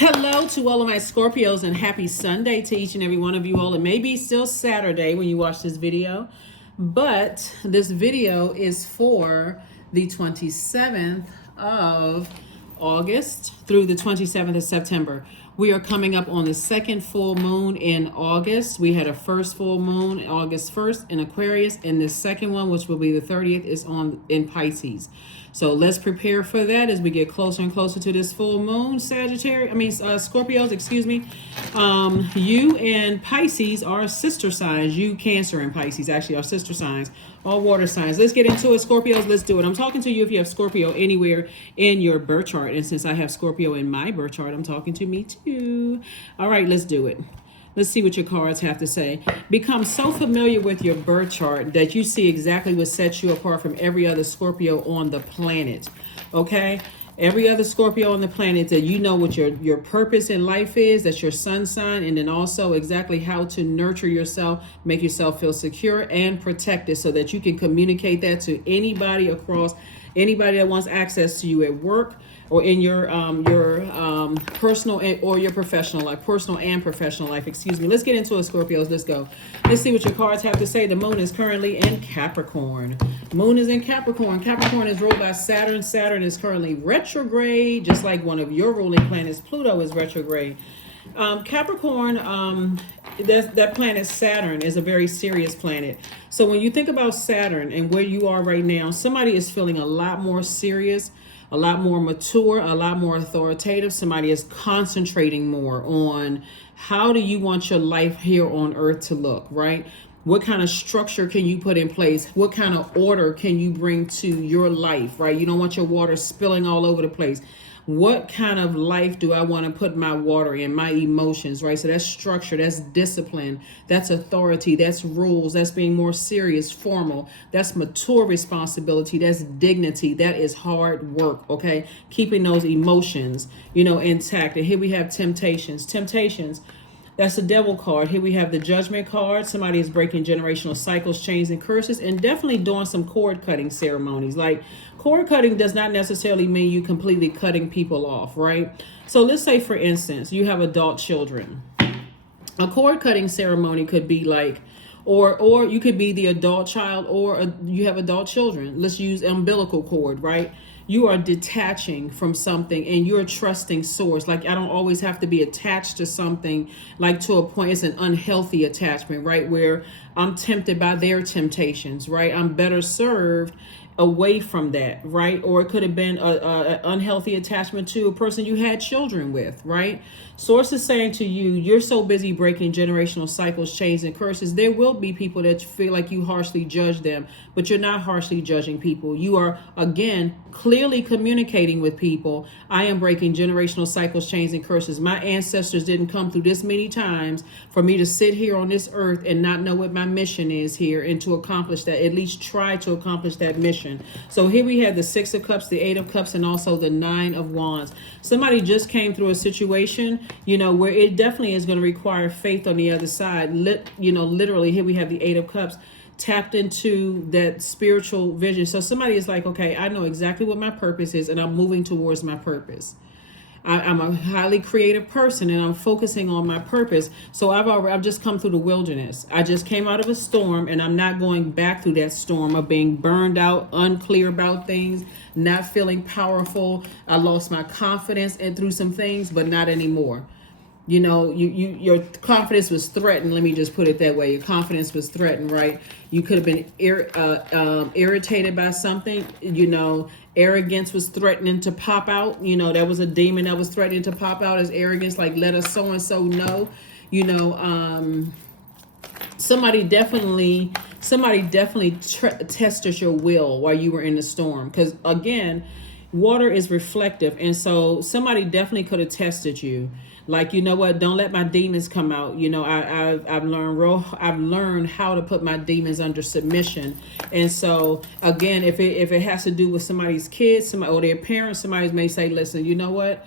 Hello to all of my Scorpios and happy Sunday to each and every one of you all. It may be still Saturday when you watch this video, but this video is for the 27th of August through the 27th of September. We are coming up on the second full moon in August. We had a first full moon August 1st in Aquarius, and the second one, which will be the 30th, is in Pisces. So let's prepare for that as we get closer and closer to this full moon. Scorpios, excuse me. You and Pisces are sister signs. You, Cancer, and Pisces actually are sister signs. All water signs. Let's get into it, Scorpios. Let's do it. I'm talking to you if you have Scorpio anywhere in your birth chart. And since I have Scorpio in my birth chart, I'm talking to me too. All right, let's do it. Let's see what your cards have to say. Become so familiar with your birth chart that you see exactly what sets you apart from every other Scorpio on the planet. Okay? Every other Scorpio on the planet, that you know what your purpose in life is. That's your sun sign. And then also exactly how to nurture yourself, make yourself feel secure and protected so that you can communicate that to anybody anybody that wants access to you at work or in your personal or your professional life, personal and professional life, excuse me. Let's get into it, Scorpios. Let's go. Let's see what your cards have to say. The moon is currently in Capricorn. Moon is in Capricorn. Capricorn is ruled by Saturn. Saturn is currently retrograde, just like one of your ruling planets. Pluto is retrograde. Capricorn, that planet Saturn is a very serious planet. So when you think about Saturn and where you are right now, somebody is feeling a lot more serious, a lot more mature, a lot more authoritative. Somebody is concentrating more on how do you want your life here on earth to look, right? What kind of structure can you put in place? What kind of order can you bring to your life, right? You don't want your water spilling all over the place. What kind of life do I want to put my water in, my emotions, right? So that's structure, that's discipline, that's authority, that's rules, that's being more serious, formal, that's mature responsibility, that's dignity, that is hard work, okay? Keeping those emotions, intact. And here we have temptations. That's the devil card. Here we have the judgment card. Somebody is breaking generational cycles, chains, and curses, and definitely doing some cord cutting ceremonies. Like, cord cutting does not necessarily mean you completely cutting people off, right? So let's say, for instance, you have adult children. A cord cutting ceremony could be like, or you could be the adult child, or you have adult children. Let's use umbilical cord, right? You are detaching from something and you're trusting source. Like, I don't always have to be attached to something, like to a point. It's an unhealthy attachment, right? Where I'm tempted by their temptations, right? I'm better served away from that, right? Or it could have been a unhealthy attachment to a person you had children with, right? Source is saying to you, you're so busy breaking generational cycles, chains, and curses. There will be people that feel like you harshly judge them, but you're not harshly judging people. You are, again, clearly communicating with people. I am breaking generational cycles, chains, and curses. My ancestors didn't come through this many times for me to sit here on this earth and not know what my mission is here, and to accomplish that, at least try to accomplish that mission. So here we have the Six of Cups, the Eight of Cups, and also the Nine of Wands. Somebody just came through a situation, where it definitely is going to require faith on the other side. Literally, here we have the Eight of Cups, tapped into that spiritual vision. So somebody is like, okay, I know exactly what my purpose is, and I'm moving towards my purpose. I'm a highly creative person, and I'm focusing on my purpose. So I've just come through the wilderness. I just came out of a storm, and I'm not going back through that storm of being burned out, unclear about things, not feeling powerful. I lost my confidence and through some things, but not anymore. Your confidence was threatened. Let me just put it that way. Your confidence was threatened, right? You could have been irritated by something. Arrogance was threatening to pop out. That was a demon that was threatening to pop out as arrogance, like, let us so-and-so know. Somebody definitely tested your will while you were in the storm. Because, again, water is reflective. And so somebody definitely could have tested you. Like, you know what? Don't let my demons come out. I've learned how to put my demons under submission. And so, again, if it has to do with somebody's kids, or their parents, somebody may say, listen, you know what?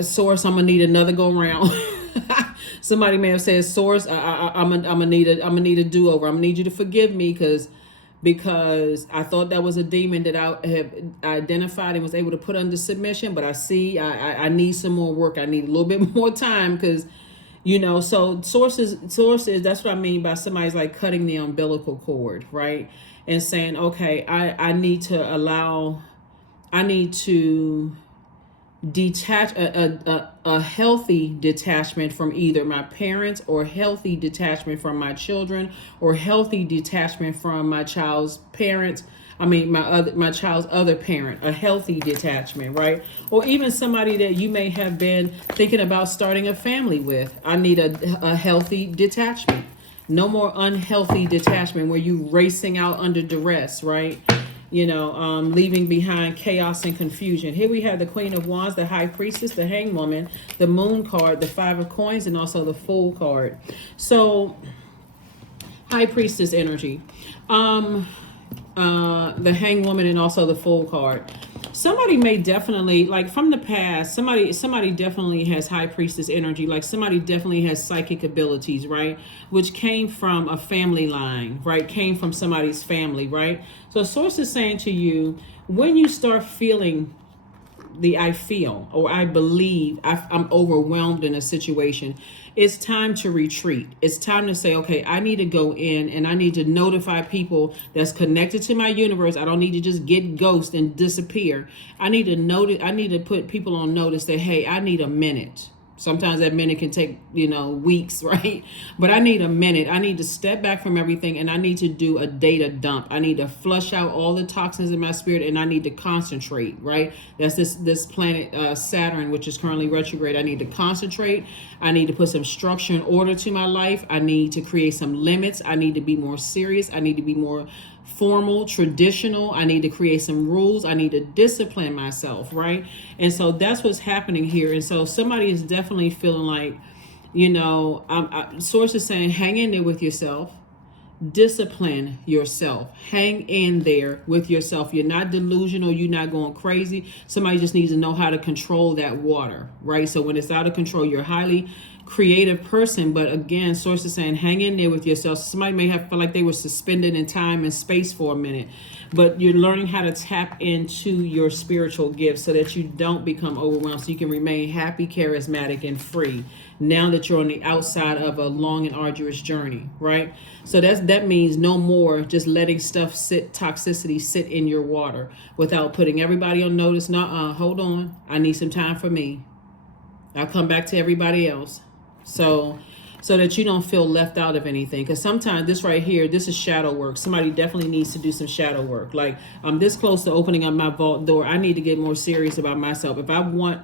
Source, I'm gonna need another go round. Somebody may have said, source, I'm gonna need a do over. I'm gonna need you to forgive me because because I thought that was a demon that I have identified and was able to put under submission. But I see I need some more work. I need a little bit more time because, so sources, that's what I mean by somebody's like cutting the umbilical cord, right? And saying, okay, I need to detach a healthy detachment from either my parents, or healthy detachment from my children, or healthy detachment from my child's parents. My child's other parent, a healthy detachment, right? Or even somebody that you may have been thinking about starting a family with. I need a healthy detachment. No more unhealthy detachment where you racing out under duress, right? Leaving behind chaos and confusion. Here we have the Queen of Wands, the High Priestess, the Hanged Woman, the Moon card, the Five of Coins, and also the Fool card. So, High Priestess energy, the Hanged Woman, and also the Fool card. Somebody may definitely, like from the past, somebody definitely has High Priestess energy. Like somebody definitely has psychic abilities, right? Which came from a family line, right? Came from somebody's family, right? So source is saying to you, when you start feeling I feel, or I believe I'm overwhelmed in a situation, it's time to retreat. It's time to say, okay, I need to go in and I need to notify people that's connected to my universe. I don't need to just get ghost and disappear. I need to put people on notice that, hey, I need a minute. Sometimes that minute can take, weeks, right? But I need a minute. I need to step back from everything and I need to do a data dump. I need to flush out all the toxins in my spirit and I need to concentrate, right? That's this planet Saturn, which is currently retrograde. I need to concentrate. I need to put some structure and order to my life. I need to create some limits. I need to be more serious. I need to be more formal, traditional. I need to create some rules. I need to discipline myself, right? And so that's what's happening here. And so somebody is definitely feeling like, source is saying, hang in there with yourself. Discipline yourself. Hang in there with yourself. You're not delusional. You're not going crazy. Somebody just needs to know how to control that water, right? So when it's out of control, you're highly creative person, but again, source is saying hang in there with yourself. Somebody may feel like they were suspended in time and space for a minute, but you're learning how to tap into your spiritual gifts so that you don't become overwhelmed, so you can remain happy, charismatic, and free now that you're on the outside of a long and arduous journey, right? So that means no more just letting toxicity sit in your water without putting everybody on notice. Hold on, I need some time for me. I'll come back to everybody else. So that you don't feel left out of anything. Because sometimes this right here, this is shadow work. Somebody definitely needs to do some shadow work. Like, I'm this close to opening up my vault door. I need to get more serious about myself. If I want,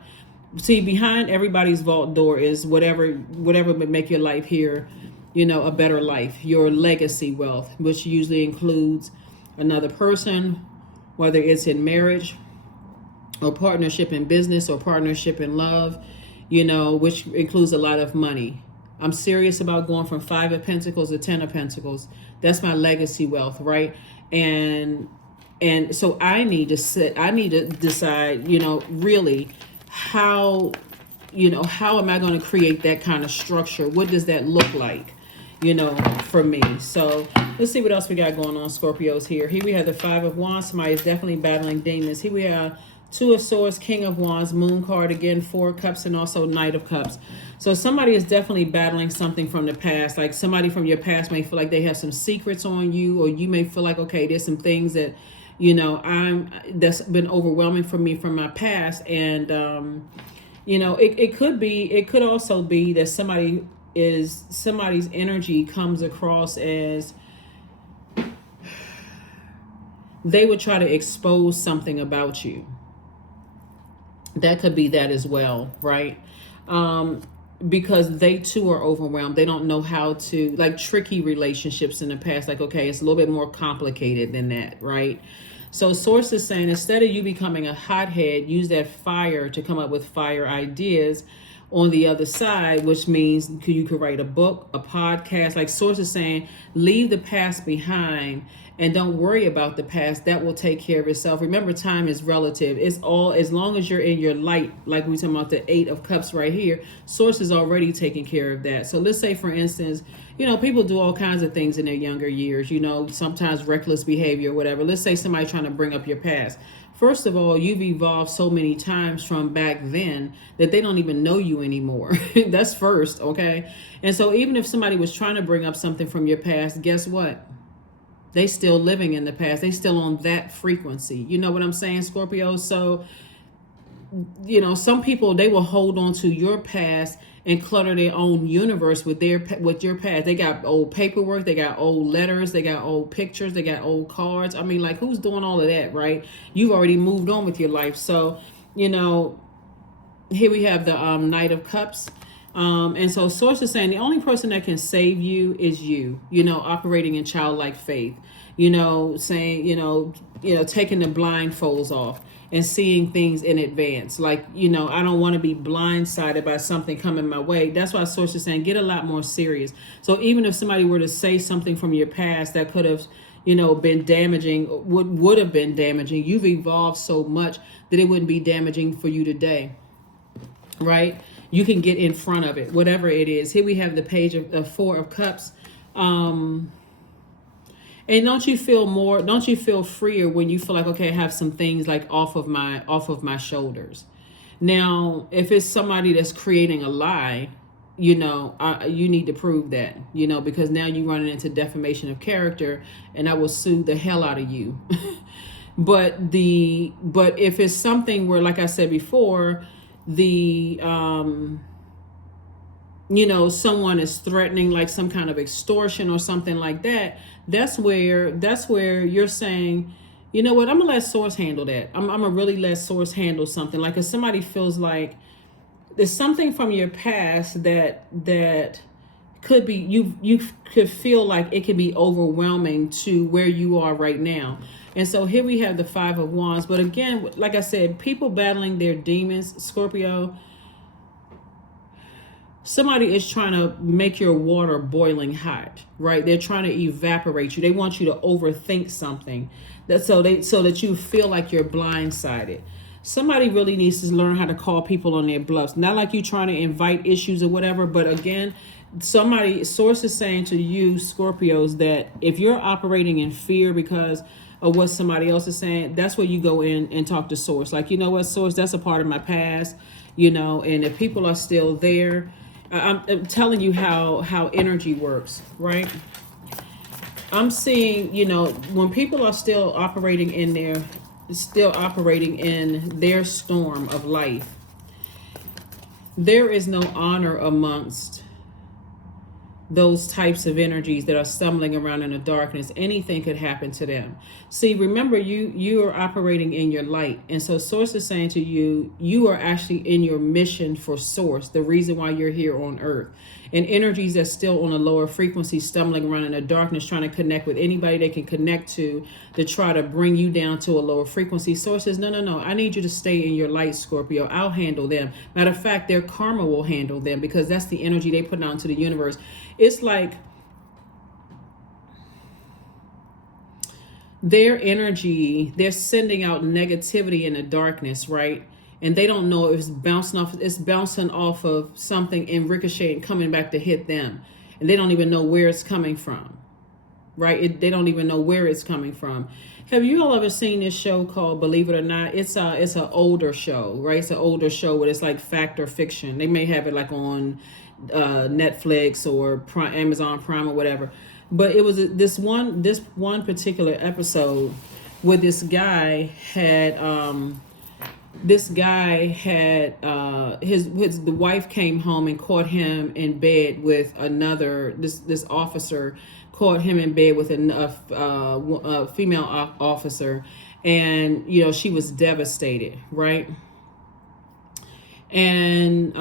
behind everybody's vault door is whatever would make your life here, a better life. Your legacy wealth, which usually includes another person, whether it's in marriage or partnership in business or partnership in love, which includes a lot of money. I'm serious about going from 5 of Pentacles to 10 of Pentacles. That's my legacy wealth, right? And so I need to decide, really how am I going to create that kind of structure? What does that look like, for me? So let's see what else we got going on, Scorpios here. Here we have the 5 of Wands. Somebody is definitely battling demons. Here we have 2 of Swords, King of Wands, Moon card again, 4 of Cups, and also Knight of Cups. So somebody is definitely battling something from the past. Like somebody from your past may feel like they have some secrets on you, or you may feel like, okay, there's some things that, that's been overwhelming for me from my past. And, it could also be that somebody's energy comes across as they would try to expose something about you. That could be that as well, right? Because they too are overwhelmed. They don't know how to, like tricky relationships in the past. Like, okay, it's a little bit more complicated than that, right? So source is saying, instead of you becoming a hothead, use that fire to come up with fire ideas, on the other side, which means you could write a book, a podcast. Like Source is saying, leave the past behind and don't worry about the past. That will take care of itself. Remember, time is relative. It's all, as long as you're in your light, like we talking about the 8 of Cups right here, Source is already taking care of that. So let's say, for instance, people do all kinds of things in their younger years, sometimes reckless behavior or whatever. Let's say somebody trying to bring up your past. First of all, you've evolved so many times from back then that they don't even know you anymore. That's first, okay? And so even if somebody was trying to bring up something from your past, guess what? They still living in the past. They still on that frequency. You know what I'm saying, Scorpio? So, some people, they will hold on to your past and clutter their own universe with your past. They got old paperwork, they got old letters, they got old pictures, they got old cards. I mean, like, who's doing all of that, right? You've already moved on with your life. So, here we have the Knight of Cups. And so Source is saying the only person that can save you is you, operating in childlike faith, saying, taking the blindfolds off and seeing things in advance. Like, I don't want to be blindsided by something coming my way. That's why Source is saying get a lot more serious. So even if somebody were to say something from your past that could have, been damaging, would have been damaging, you've evolved so much that it wouldn't be damaging for you today, right? You can get in front of it, whatever it is. Here we have the page of 4 of Cups. And don't you feel freer when you feel like, okay, I have some things like off of my shoulders. Now, if it's somebody that's creating a lie, you need to prove that, because now you're running into defamation of character, and I will sue the hell out of you. But if it's something where, like I said before, someone is threatening, like some kind of extortion or something like that, that's where you're saying, you know what, I'm gonna let Source handle that. I'm gonna really let Source handle something. Like if somebody feels like there's something from your past that could be, you could feel like it could be overwhelming to where you are right now. And so here we have the 5 of Wands. But again, like I said, people battling their demons, Scorpio, somebody is trying to make your water boiling hot, right? They're trying to evaporate you. They want you to overthink something so that you feel like you're blindsided. Somebody really needs to learn how to call people on their bluffs. Not like you trying to invite issues or whatever, but again, Source is saying to you, Scorpios, that if you're operating in fear because of what somebody else is saying, that's where you go in and talk to Source. Like, you know what, Source, that's a part of my past, and if people are still there, I'm telling you how energy works, right? I'm seeing, when people are still operating in their storm of life, there is no honor amongst those types of energies that are stumbling around in the darkness. Anything could happen to them. See, remember, you are operating in your light. And so Source is saying to you, you are actually in your mission for Source, the reason why you're here on Earth. And energies that's still on a lower frequency, stumbling around in the darkness, trying to connect with anybody they can connect to try to bring you down to a lower frequency. Source says, no, I need you to stay in your light, Scorpio. I'll handle them. Matter of fact, their karma will handle them, because that's the energy they put out into the universe. It's like their energy, they're sending out negativity in the darkness, right? And they don't know if it's bouncing off of something and ricocheting, coming back to hit them. And they don't even know where it's coming from, right? They don't even know where it's coming from. Have you all ever seen this show called Believe It or Not? It's an older show, right? It's an older show where it's like fact or fiction. They may have it like on Netflix or Amazon Prime or whatever. But it was this one particular episode where the wife came home and caught him in bed with another. This officer caught him in bed with a female officer, and she was devastated, right? And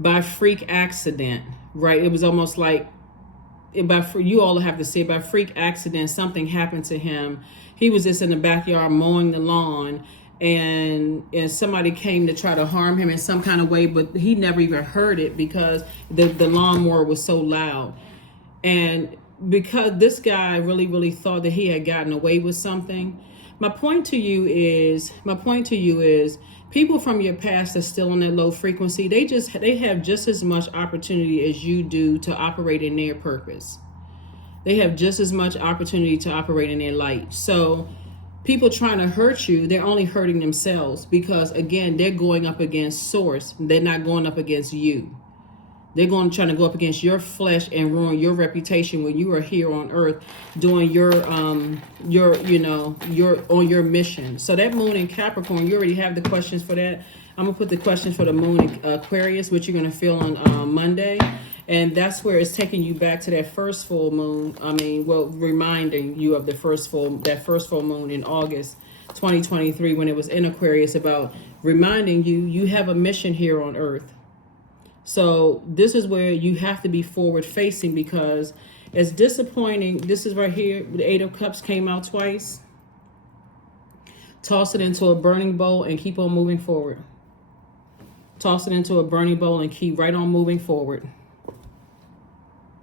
by freak accident, right? It was almost like, you all have to see it, by freak accident, something happened to him. He was just in the backyard mowing the lawn, and somebody came to try to harm him in some kind of way, but he never even heard it because the lawnmower was so loud. And because this guy really thought that he had gotten away with something. My point to you is people from your past that's still on that low frequency, they have just as much opportunity as you do to operate in their purpose. They have just as much opportunity to operate in their light. So people trying to hurt you, they're only hurting themselves because, again, they're going up against source. They're not going up against you. They're trying to go up against your flesh and ruin your reputation when you are here on earth doing your on your mission. So that moon in Capricorn, you already have the questions for that. I'm going to put the questions for the moon in Aquarius, which you're going to feel on Monday. And that's where it's taking you back to that first full moon. Reminding you of that first full moon in August 2023 when it was in Aquarius, about reminding you have a mission here on earth. So this is where you have to be forward facing, because it's disappointing. This is right here. The Eight of Cups came out twice. Toss it into a burning bowl and keep on moving forward. Toss it into a burning bowl and keep right on moving forward.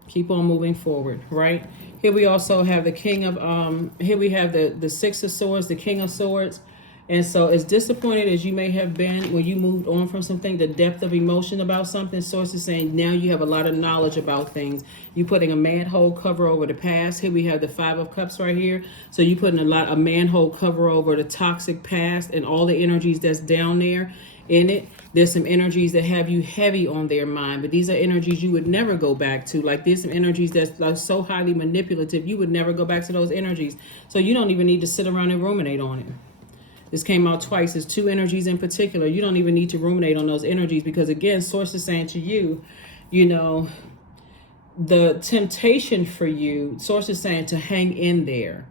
Keep on moving forward, right? Here we also have the King of, here we have the Six of Swords, the King of Swords. And so as disappointed as you may have been when you moved on from something, the depth of emotion about something, Source is saying now you have a lot of knowledge about things. You're putting a manhole cover over the past. Here we have the Five of Cups right here. So you're putting a manhole cover over the toxic past and all the energies that's down there in it. There's some energies that have you heavy on their mind, but these are energies you would never go back to. Like there's some energies that's like so highly manipulative, you would never go back to those energies. So you don't even need to sit around and ruminate on it. This came out twice. There's two energies in particular. You don't even need to ruminate on those energies because, again, Source is saying to you, the temptation for you, Source is saying to hang in there.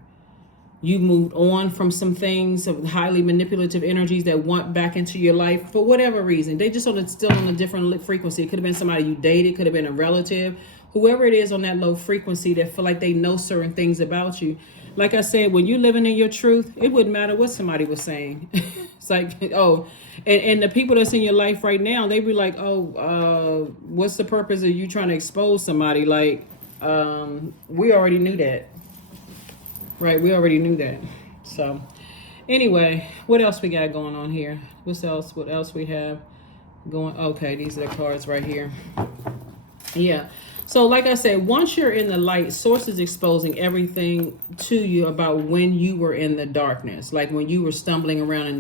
You moved on from some things of highly manipulative energies that want back into your life for whatever reason. They just still on a different frequency. It could have been somebody you dated, could have been a relative, whoever it is on that low frequency that feel like they know certain things about you. Like I said, when you're living in your truth, it wouldn't matter what somebody was saying. It's like, and the people that's in your life right now, they be like, what's the purpose of you trying to expose somebody? Like, we already knew that. Right, we already knew that. So, anyway, what else we got going on here? What else we have going? Okay, these are the cards right here. Yeah. So like I said, once you're in the light, Source is exposing everything to you about when you were in the darkness, like when you were stumbling around in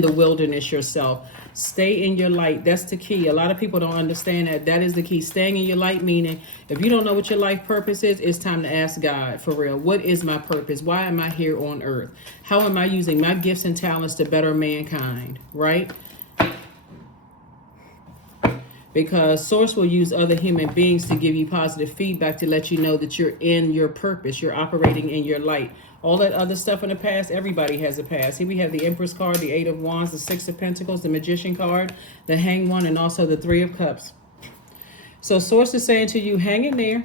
the wilderness yourself. Stay in your light. That's the key. A lot of people don't understand that. That is the key. Staying in your light, meaning if you don't know what your life purpose is, it's time to ask God for real. What is my purpose? Why am I here on earth? How am I using my gifts and talents to better mankind? Right? Because Source will use other human beings to give you positive feedback to let you know that you're in your purpose. You're operating in your light. All that other stuff in the past, everybody has a past. Here we have the Empress card, the Eight of Wands, the Six of Pentacles, the Magician card, the Hanged One, and also the Three of Cups. So Source is saying to you, hang in there.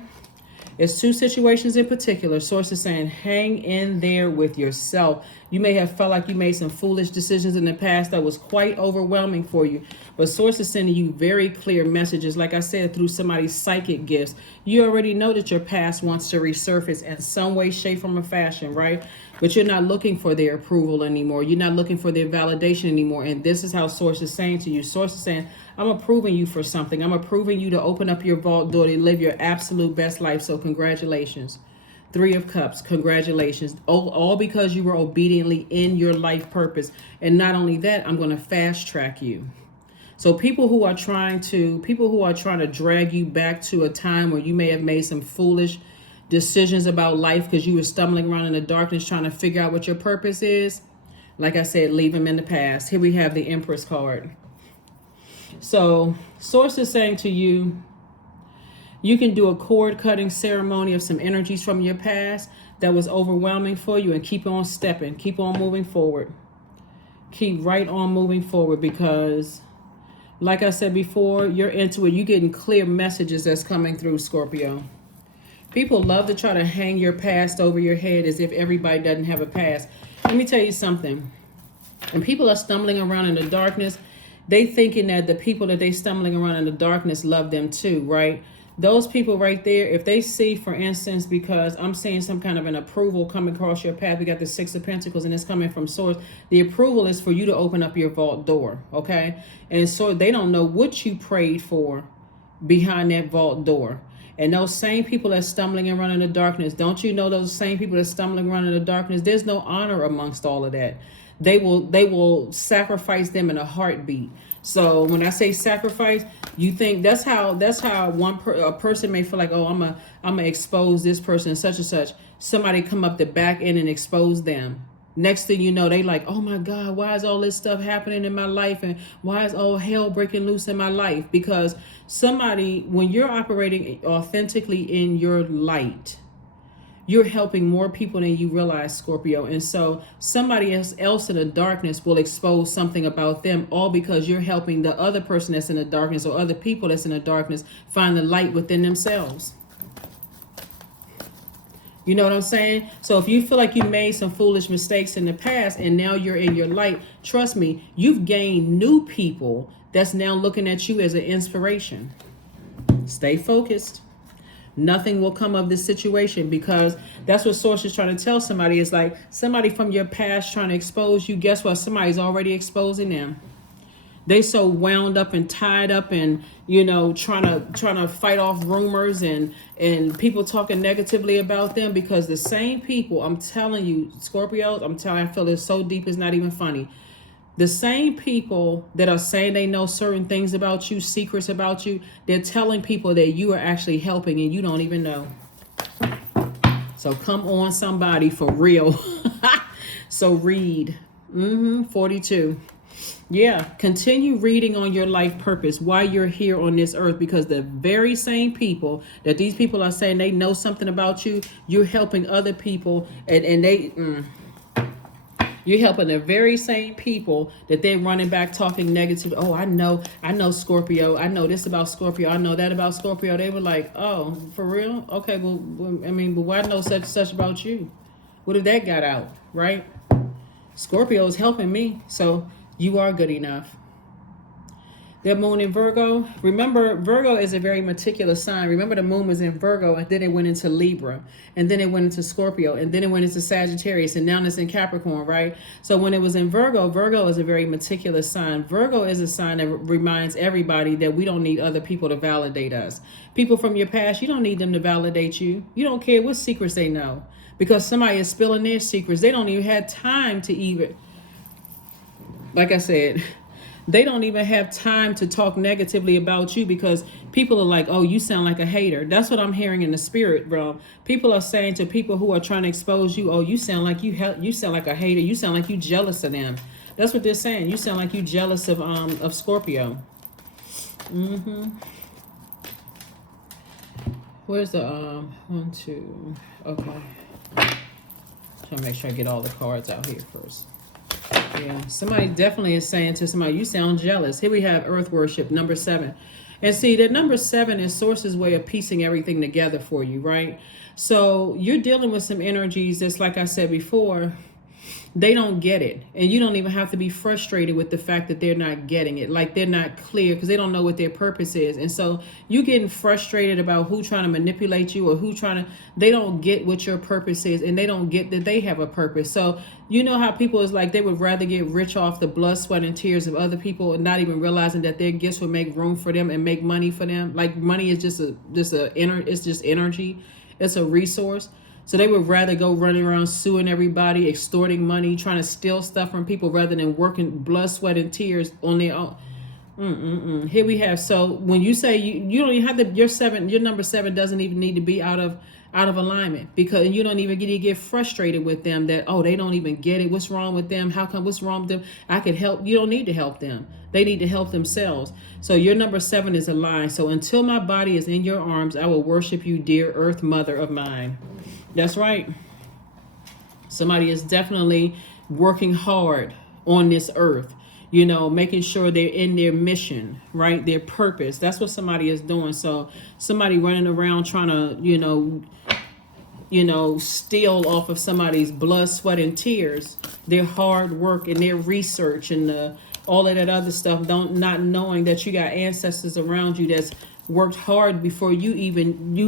It's two situations in particular. Source is saying, hang in there with yourself. You may have felt like you made some foolish decisions in the past that was quite overwhelming for you. But Source is sending you very clear messages, like I said, through somebody's psychic gifts. You already know that your past wants to resurface in some way, shape, form, or fashion, right? But you're not looking for their approval anymore. You're not looking for their validation anymore. And this is how Source is saying to you. Source is saying, I'm approving you for something. I'm approving you to open up your vault door to live your absolute best life. So congratulations. Three of Cups, congratulations. All because you were obediently in your life purpose. And not only that, I'm going to fast track you. So people who are trying to drag you back to a time where you may have made some foolish decisions about life because you were stumbling around in the darkness trying to figure out what your purpose is, like I said, leave them in the past. Here we have the Empress card. So Source is saying to you, you can do a cord cutting ceremony of some energies from your past that was overwhelming for you and keep on stepping, keep on moving forward. Keep right on moving forward because, like I said before, you're into it. You're getting clear messages that's coming through, Scorpio. People love to try to hang your past over your head as if everybody doesn't have a past. Let me tell you something. And people are stumbling around in the darkness, they thinking that the people that they stumbling around in the darkness love them too, right? Those people right there, if they see, for instance, because I'm seeing some kind of an approval coming across your path, we got the Six of Pentacles and it's coming from source. The approval is for you to open up your vault door, okay? And so they don't know what you prayed for behind that vault door. And those same people that stumbling around in the darkness, don't you know those same people that stumbling around in the darkness, there's no honor amongst all of that. They will sacrifice them in a heartbeat. So when I say sacrifice, you think that's how a person may feel like, oh, I'm gonna expose this person such and such. Somebody come up the back end and expose them. Next thing you know, they like, oh my God, why is all this stuff happening in my life? And why is all hell breaking loose in my life? Because somebody, when you're operating authentically in your light, you're helping more people than you realize, Scorpio. And so somebody else in the darkness will expose something about them, all because you're helping the other person that's in the darkness or other people that's in the darkness find the light within themselves. You know what I'm saying? So if you feel like you made some foolish mistakes in the past and now you're in your light, trust me, you've gained new people that's now looking at you as an inspiration. Stay focused. Nothing will come of this situation, because that's what source is trying to tell somebody. Is like somebody from your past trying to expose you. Guess what? Somebody's already exposing them. They so wound up and tied up and, you know, trying to fight off rumors and people talking negatively about them, because the same people, I'm telling you, Scorpios, I feel it's so deep it's not even funny. The same people that are saying they know certain things about you, secrets about you, they're telling people that you are actually helping and you don't even know. So come on, somebody, for real. So read. 42. Yeah, continue reading on your life purpose, why you're here on this earth, because the very same people that these people are saying they know something about you, you're helping other people, and they... You're helping the very same people that they're running back talking negative. Oh, I know Scorpio. I know this about Scorpio. I know that about Scorpio. They were like, oh, for real? Okay, well, I mean, but why know such and such about you? What if that got out, right? Scorpio is helping me, so you are good enough. Their moon in Virgo. Remember, Virgo is a very meticulous sign. Remember, the moon was in Virgo, and then it went into Libra, and then it went into Scorpio, and then it went into Sagittarius, and now it's in Capricorn, right? So when it was in Virgo, Virgo is a very meticulous sign. Virgo is a sign that reminds everybody that we don't need other people to validate us. People from your past, you don't need them to validate you. You don't care what secrets they know, because somebody is spilling their secrets. They don't even have time to even, like I said, they don't even have time to talk negatively about you, because people are like, oh, you sound like a hater. That's what I'm hearing in the spirit realm. People are saying to people who are trying to expose you, oh, you sound like you sound like a hater. You sound like you jealous of them. That's what they're saying. You sound like you jealous of Scorpio. Where's the 1, 2? Okay. Trying to make sure I get all the cards out here first. Yeah, somebody definitely is saying to somebody, you sound jealous. Here we have Earth Worship, number 7. And see, that number 7 is Source's way of piecing everything together for you, right? So you're dealing with some energies that's, like I said before, they don't get it. And you don't even have to be frustrated with the fact that they're not getting it. Like, they're not clear because they don't know what their purpose is. And so you getting frustrated about who trying to manipulate you or they don't get what your purpose is, and they don't get that they have a purpose. So you know how people is like, they would rather get rich off the blood, sweat, and tears of other people, and not even realizing that their gifts will make room for them and make money for them. Like, money is it's just energy. It's a resource. So they would rather go running around suing everybody, extorting money, trying to steal stuff from people, rather than working blood, sweat, and tears on their own. Here we have. So when you say you don't even have your number 7 doesn't even need to be out of alignment, because you don't even get frustrated with them that, oh, they don't even get it. What's wrong with them? How come? What's wrong with them? I could help. You don't need to help them. They need to help themselves. So your number 7 is aligned. So until my body is in your arms, I will worship you, dear Earth Mother of mine. That's right. Somebody is definitely working hard on this earth. making sure they're in their mission, right? Their purpose. That's what somebody is doing. So somebody running around trying to, steal off of somebody's blood, sweat, and tears, their hard work and their research and all of that other stuff, not knowing that you got ancestors around you that's worked hard before you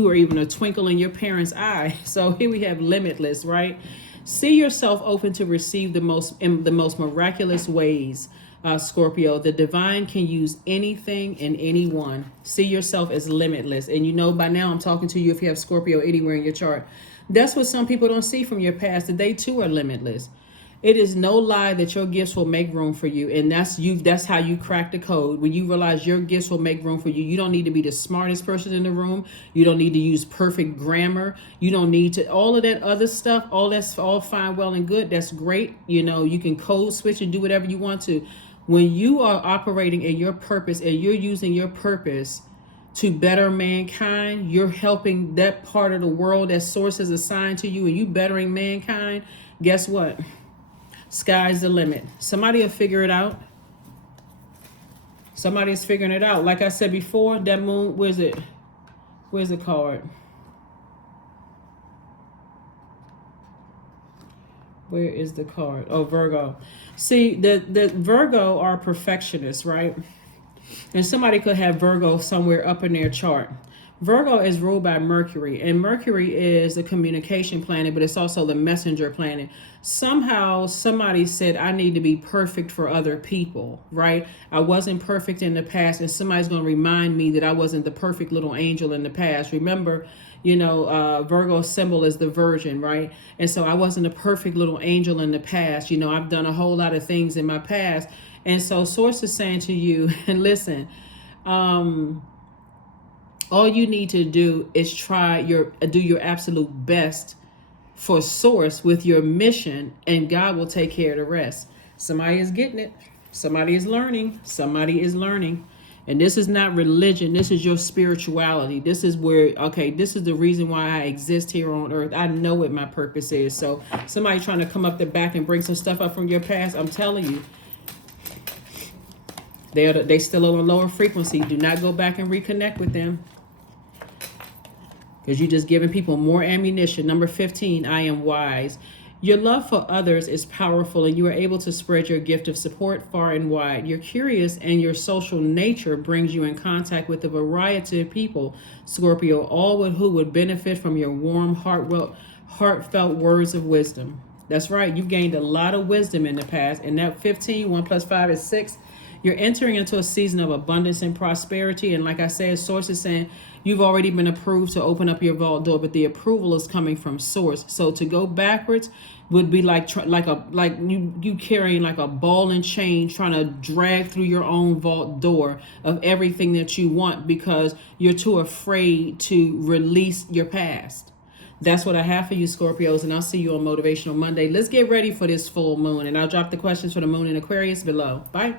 were even a twinkle in your parents' eye. So here we have limitless, right? See yourself open to receive in the most miraculous ways. Scorpio, the divine can use anything and anyone. See yourself as limitless. And by now I'm talking to you if you have Scorpio anywhere in your chart. That's what some people don't see from your past, that they too are limitless. It is no lie that your gifts will make room for you. And that's how you crack the code. When you realize your gifts will make room for you, you don't need to be the smartest person in the room. You don't need to use perfect grammar. You don't need to, all of that other stuff, that's all fine, well, and good. That's great. You can code switch and do whatever you want to. When you are operating in your purpose and you're using your purpose to better mankind, you're helping that part of the world that source is assigned to you, and you bettering mankind, guess what? Sky's the limit. Somebody will figure it out. Somebody is figuring it out. Like I said before, that moon, where's it? Where's the card? Where is the card? Oh, Virgo. See, the Virgo are perfectionists, right? And somebody could have Virgo somewhere up in their chart. Virgo is ruled by Mercury, and Mercury is the communication planet, but it's also the messenger planet. Somehow somebody said, I need to be perfect for other people, right? I wasn't perfect in the past, and somebody's going to remind me that I wasn't the perfect little angel in the past. Remember, Virgo's symbol is the Virgin, right? And so I wasn't a perfect little angel in the past. I've done a whole lot of things in my past. And so Source is saying to you, and listen, all you need to do is do your absolute best for Source with your mission, and God will take care of the rest. Somebody is getting it. Somebody is learning. Somebody is learning. And this is not religion. This is your spirituality. This is this is the reason why I exist here on earth. I know what my purpose is. So somebody trying to come up the back and bring some stuff up from your past, I'm telling you, they still on a lower frequency. Do not go back and reconnect with them, because you're just giving people more ammunition. Number 15, I am wise. Your love for others is powerful, and you are able to spread your gift of support far and wide. You're curious, and your social nature brings you in contact with a variety of people, Scorpio, all who would benefit from your warm, heartfelt words of wisdom. That's right. You've gained a lot of wisdom in the past. And that 15, 1 plus 5 is 6. You're entering into a season of abundance and prosperity. And like I said, Source is saying you've already been approved to open up your vault door, but the approval is coming from Source. So to go backwards would be like you carrying like a ball and chain, trying to drag through your own vault door of everything that you want, because you're too afraid to release your past. That's what I have for you, Scorpios, and I'll see you on Motivational Monday. Let's get ready for this full moon, and I'll drop the questions for the moon in Aquarius below. Bye.